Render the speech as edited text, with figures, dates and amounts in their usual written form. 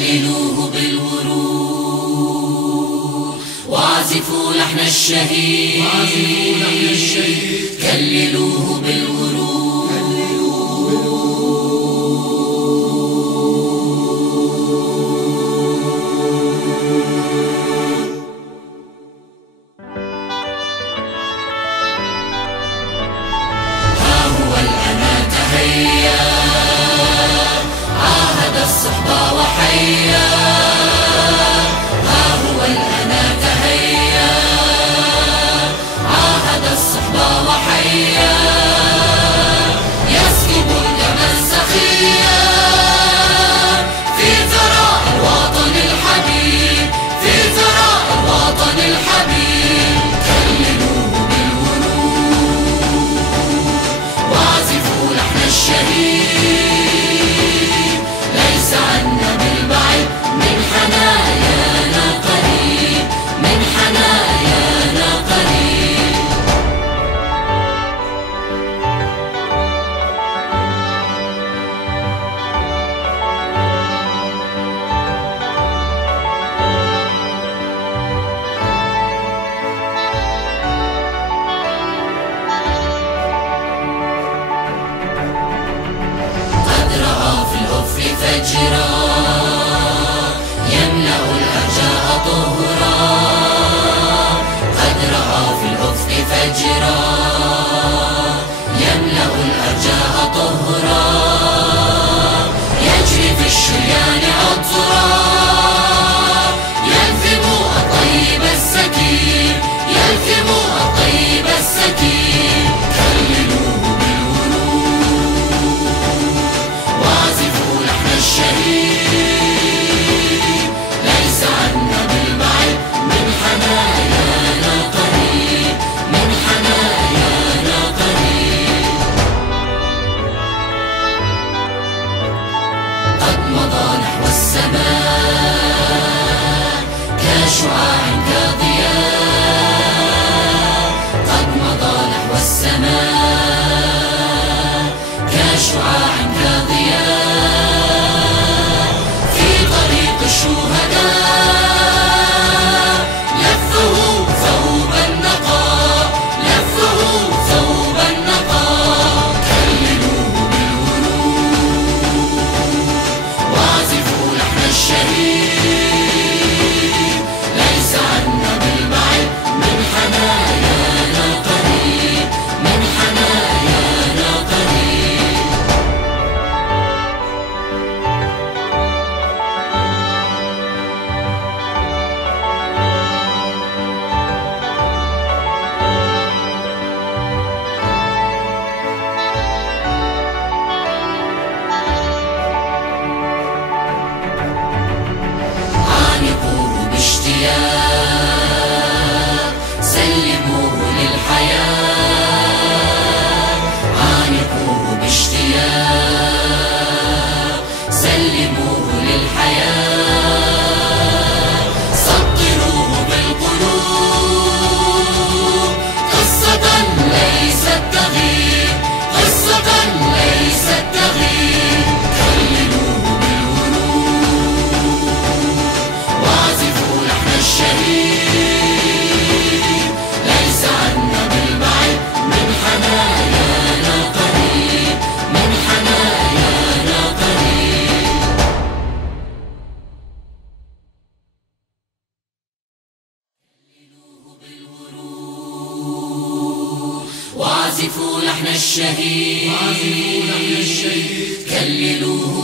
كللوه بالورود وعزفوا لحن الشهيد كللوه بالورود. ها هو الأنا تهيأ عاهد الصحبة وحيا، ها هو الأنا تهيأ عاهد الصحبة وحيا، يسكب الدم السخيا في ثراء الوطن الحبيب، في ثراء الوطن الحبيب. كللوه بالورود وعزفوا لحن الشهيد، ليس عنا بالبعيد من حنايانا قريب، من حنايانا قريب. قد رأى في الأف فجرا يملأ الأرجاء طهرا، قد رأى في الأف فجرا يملأ الأرجاء طهرا، يجري في الشريان عطرا يلثم الطيب السكين، يلثم الطيب السكين. كللوه بالورود وعزفوا لحن الشهيد، ليس عنا بالبعيد من حنايانا قريب، من حنايانا قريب. قد مضى نحو السماء كشعاع كضياء، قد مضى نحو السماء كشعاع كضياء، في طريق الشهداء لفه ثوب النقاء، لفه ثوب النقاء. كللوه بالورود وعزفوا لحن الشهيد، ليس عنا بالبعيد من حنايانا قريب، من حنايانا قريب. عانقوه باشتياق سلموه للحياة، عانقوه باشتياق سلموه للحياة، سطروه بالقلوب قصة ليست تغيب، قصة ليست تغيب. كللوه بالورود وعزفوا لحن الشهيد، ليس عنا بالبعيد من حنايانا قريب، من حنايانا قريب. كللوه بالورود وعزفوا لحن الشهيد، كللوه